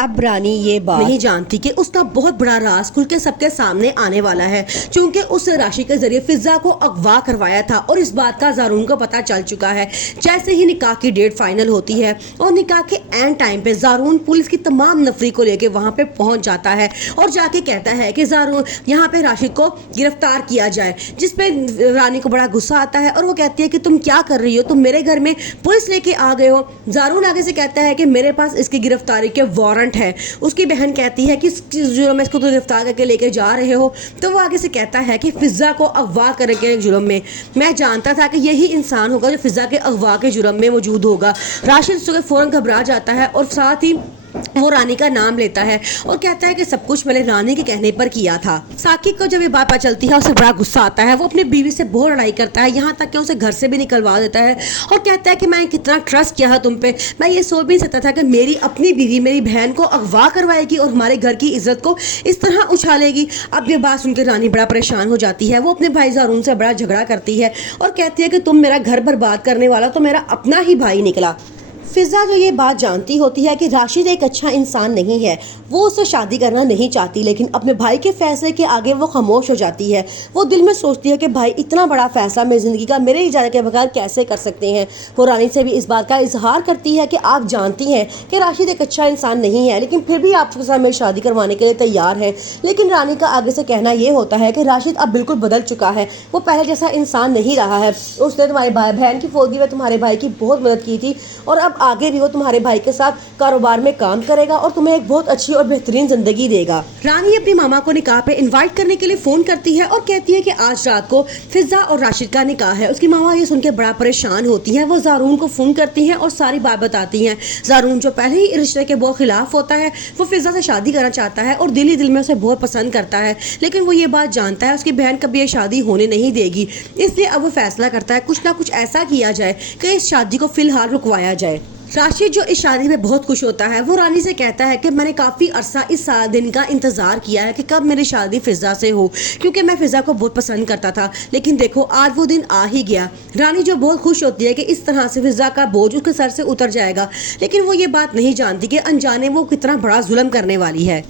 अब रानी ये बात नहीं जानती कि उसका बहुत बड़ा राज खुल के सबके सामने आने वाला है, क्योंकि उस राशि के जरिए फिजा को अगवा करवाया था और इस बात का ज़ारून को पता चल चुका है। जैसे ही निकाह की डेट फाइनल होती है और निकाह के एंड टाइम पे ज़ारून पुलिस की तमाम नफरी को लेके वहाँ पे पहुँच जाता है और जाके कहता है कि ज़ारून यहाँ पे राशिद को गिरफ्तार किया जाए, जिसपे रानी को बड़ा गुस्सा आता है और वो कहती है कि तुम क्या कर रही हो, तुम मेरे घर में पुलिस लेके आ गए हो। ज़ारून आगे से कहता है कि मेरे पास इसकी गिरफ्तारी के वारंट है। उसकी बहन कहती है कि जुर्म इसको तो गिरफ्तार करके लेके जा रहे हो, तो वो आगे से कहता है कि फिजा को अगवा करके जुर्म में मैं जानता था कि यही इंसान होगा जो फिजा के अगवा के जुर्म में मौजूद होगा। राशिद फौरन घबरा जाता है और साथ ही वो रानी का नाम लेता है और कहता है कि सब कुछ मैंने रानी के कहने पर किया था। साकिब को जब ये बात पता चलती है उसे बड़ा गुस्सा आता है। वो अपनी बीवी से बहुत लड़ाई करता है, यहाँ तक कि उसे घर से भी निकलवा देता है और कहता है कि मैंने कितना ट्रस्ट किया है तुम पे, मैं ये सोच भी नहीं सकता था कि मेरी अपनी बीवी मेरी बहन को अगवा करवाएगी और हमारे घर की इज्जत को इस तरह उछालेगी। अब ये बात सुनकर रानी बड़ा परेशान हो जाती है। वो अपने भाई ज़ारून से बड़ा झगड़ा करती है और कहती है कि तुम मेरा घर बर्बाद करने वाला तो मेरा अपना ही भाई निकला। फिजा जो ये बात जानती होती है कि राशिद एक अच्छा इंसान नहीं है, वो उससे शादी करना नहीं चाहती, लेकिन अपने भाई के फैसले के आगे वो खामोश हो जाती है। वो दिल में सोचती है कि भाई इतना बड़ा फैसला मेरी ज़िंदगी का मेरे इजाज़त के बगैर कैसे कर सकते हैं। वो रानी से भी इस बात का इजहार करती है कि आप जानती हैं कि राशिद एक अच्छा इंसान नहीं है, लेकिन फिर भी आप उसके साथ मेरी शादी करवाने के लिए तैयार हैं। लेकिन रानी का आगे से कहना ये होता है कि राशिद अब बिल्कुल बदल चुका है, वो पहले जैसा इंसान नहीं रहा है। उसने तुम्हारे भाई बहन की फौजी में तुम्हारे भाई की बहुत मदद की थी और अब आगे भी वो तुम्हारे भाई के साथ कारोबार में काम करेगा और तुम्हें एक बहुत अच्छी और बेहतरीन जिंदगी देगा। रानी अपनी मामा को निकाह पे इनवाइट करने के लिए फोन करती है और कहती है कि आज रात को फिजा और राशिद का निकाह है। उसकी मामा ये सुन के बड़ा परेशान होती है। वो ज़ारून को फोन करती हैं और सारी बात बताती हैं। ज़ारून जो पहले ही रिश्ते के बहुत खिलाफ होता है, वो फिजा से शादी करना चाहता है और दिल ही दिल में उसे बहुत पसंद करता है, लेकिन वो ये बात जानता है उसकी बहन कभी ये शादी होने नहीं देगी। इसलिए अब वो फैसला करता है कुछ ना कुछ ऐसा किया जाए कि इस शादी को फिलहाल रुकवाया जाए। राशिद जो इस शादी में बहुत खुश होता है, वो रानी से कहता है कि मैंने काफ़ी अरसा इस दिन का इंतज़ार किया है कि कब मेरी शादी फिजा से हो, क्योंकि मैं फिजा को बहुत पसंद करता था, लेकिन देखो आज वो दिन आ ही गया। रानी जो बहुत खुश होती है कि इस तरह से फिजा का बोझ उसके सर से उतर जाएगा, लेकिन वो ये बात नहीं जानती कि अनजाने वो कितना बड़ा जुल्म करने वाली है।